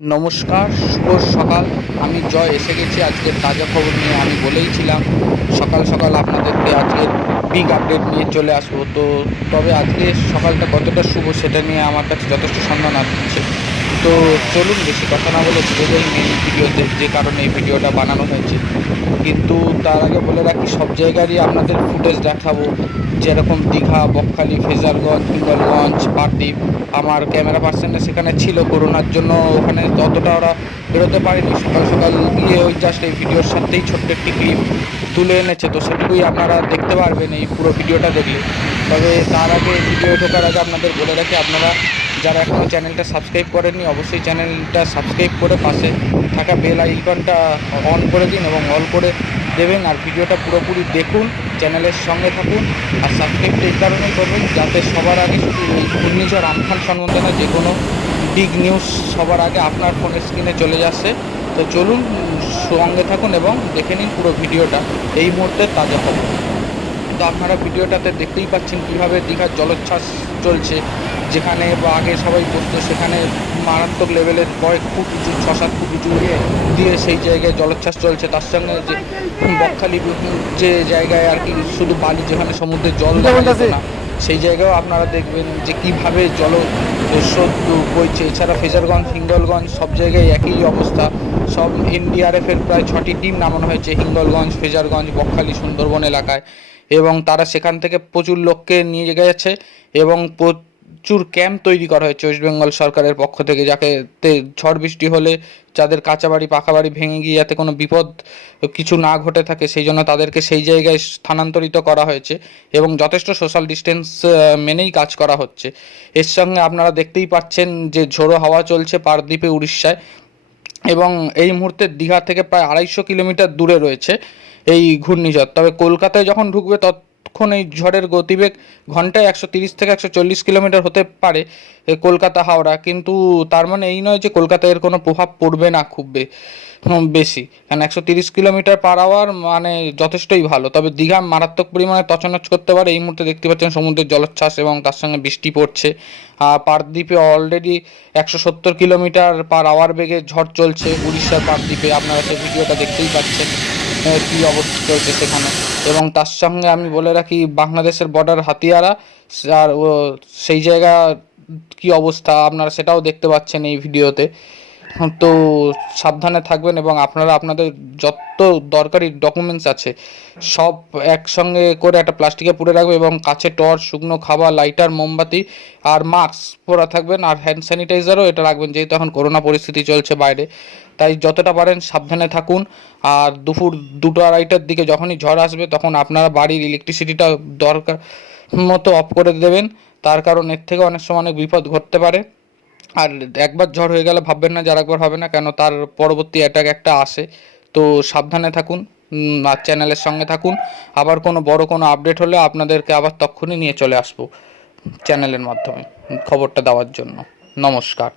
নমস্কার, শুভ সকাল। আমি জয় এসে গেছি আজকের তাজা খবর নিয়ে। আমি বলেইছিলাম সকাল সকাল আপনাদেরকে আজকের বিগ আপডেট নিয়ে চলে আসবো। তবে আজকে সকালটা কতটা শুভ সেটা নিয়ে আমার কাছে যথেষ্ট সন্ধান আসছে। তো চলুন বেশি কথা না বলে ঢুকে যাই মেন ভিডিওতে, যে কারণে এই ভিডিওটা বানানো হয়েছে। কিন্তু তার আগে বলে রাখি, সব জায়গারই আপনাদের ফুটেজ দেখাবো, যেরকম দীঘা, বকখালি, ফেজারগঞ্জ, হিঙ্গলগঞ্জ, পারদ্বীপ। আমার ক্যামেরা পার্সনরা সেখানে ছিল, করোনার জন্য ওখানে ততটা ওরা বেরোতে পারেনি। সকাল সকাল দিয়ে ওই জাস্ট এই ভিডিওর সাথেই ছোট্ট একটি ক্লিপ তুলে এনেছে, তো সেটুকুই আপনারা দেখতে পারবেন এই পুরো ভিডিওটা দেখলে। তবে তার আগে ভিডিও ঢোকার আগে আপনাদের বলে রাখি, আপনারা যারা এখনও চ্যানেলটা সাবস্ক্রাইব করেননি অবশ্যই চ্যানেলটা সাবস্ক্রাইব করে পাশে থাকা বেল আইকনটা অন করে দিন এবং অল করে দেবেন। আর ভিডিওটা পুরোপুরি দেখুন, চ্যানেলের সঙ্গে থাকুন। আর সাবস্ক্রাইবটা এই কারণেই করবেন যাতে সবার আগে শুধু এই ঘূর্ণিঝড় আমফান সম্বন্ধে না, যে কোনো বিগ নিউজ সবার আগে আপনার ফোনের স্ক্রিনে চলে যাচ্ছে। তো চলুন সঙ্গে থাকুন এবং দেখে নিন পুরো ভিডিওটা, এই মুহূর্তে তাজা খবর। তো আপনারা ভিডিওটাতে দেখতেই পাচ্ছেন কীভাবে দীঘার জলোচ্ছ্বাস চলছে। যেখানে বা আগে সবাই বসতো সেখানে মারাত্মক লেভেলের কয়েক ফুট উঁচু, 6-7 ফুট উঁচু দিয়ে সেই জায়গায় জলোচ্ছ্বাস চলছে। তার সঙ্গে যে বকখালি যে জায়গায় আর কি শুধু বালি, যেখানে সমুদ্রের জল দেখা যেত না, সেই জায়গায়ও আপনারা দেখবেন যে কীভাবে স্রোত বইছে। এছাড়া ফেজারগঞ্জ, হিঙ্গলগঞ্জ সব জায়গায় একই অবস্থা। সব এনডিআরএফের প্রায় 6টি টিম নামানো হয়েছে হিঙ্গলগঞ্জ, ফেজারগঞ্জ, বকখালি, সুন্দরবন এলাকায়। এবং তারা সেখান থেকে প্রচুর লোককে নিয়ে গেছে এবং প্রচুর ক্যাম্প তৈরি করা হয়েছে ওয়েস্ট বেঙ্গল সরকারের পক্ষ থেকে, যাতে ঝড় বৃষ্টি হলে যাদের কাঁচা বাড়ি, পাকা বাড়ি ভেঙে গিয়ে যাতে কোনো বিপদ কিছু না ঘটে থাকে, সেই জন্য তাদেরকে সেই জায়গায় স্থানান্তরিত করা হয়েছে এবং যথেষ্ট সোশ্যাল ডিস্টেন্স মেনেই কাজ করা হচ্ছে। এর সঙ্গে আপনারা দেখতেই পাচ্ছেন যে ঝোড়ো হাওয়া চলছে পারদ্বীপে, উড়িষ্যায়। এবং এই মুহূর্তে দীঘা থেকে প্রায় 250 কিলোমিটার দূরে রয়েছে এই ঘূর্ণিঝড়। তবে কলকাতায় যখন ঢুকবে তখন এই ঝড়ের গতিবেগ ঘন্টায় 130 থেকে 140 কিলোমিটার হতে পারে কলকাতা হাওড়া। কিন্তু তার মানে এই নয় যে কলকাতায় এর কোনো প্রভাব পড়বে না খুব বেশি, কারণ 130 কিলোমিটার পার আওয়ার মানে যথেষ্টই ভালো। তবে দীঘা মারাত্মক পরিমাণে তছনছ করতে পারে। এই মুহূর্তে দেখতে পাচ্ছেন সমুদ্রের জলোচ্ছ্বাস এবং তার সঙ্গে বৃষ্টি পড়ছে। পারদ্বীপে অলরেডি 170 কিলোমিটার পার আওয়ার বেগে ঝড় চলছে উড়িষ্যার পারদ্বীপে। আপনারা সেই ভিডিওটা দেখতেই পাচ্ছেন কী অবস্থা চলছে সেখানে। এবং তার সঙ্গে আমি বলে রাখি, বাংলাদেশের বর্ডার হাতিয়ারা, আর সেই জায়গা কী অবস্থা আপনারা সেটাও দেখতে পাচ্ছেন এই ভিডিওতে। তো সাবধানে থাকবেন এবং আপনারা আপনাদের যত দরকারি ডকুমেন্টস আছে সব একসঙ্গে করে একটা প্লাস্টিকে পুরে রাখবেন এবং কাছে টর্চ, শুকনো খাবার, লাইটার, মোমবাতি আর মাস্ক পরা থাকবেন। আর হ্যান্ড স্যানিটাইজারও এটা রাখবেন, যেহেতু এখন করোনা পরিস্থিতি চলছে বাইরে। তাই যতটা পারেন সাবধানে থাকুন। আর দুপুর 2-2:30টার দিকে যখনই ঝড় আসবে তখন আপনারা বাড়ির ইলেকট্রিসিটিটা দরকার মতো অফ করে দেবেন, তার কারণ এর থেকে অনেক সময় অনেক বিপদ ঘটতে পারে। আর একবার ঝড় হয়ে গেলে ভাববেন না যে আরেকবার হবে না, কেন তার পরবর্তী অ্যাটাক একটা আসে। তো সাবধানে থাকুন আর চ্যানেলের সঙ্গে থাকুন। আবার কোনো বড় কোনো আপডেট হলে আপনাদেরকে আবার তক্ষুনি নিয়ে চলে আসবো চ্যানেলের মাধ্যমে খবরটা দেওয়ার জন্য। নমস্কার।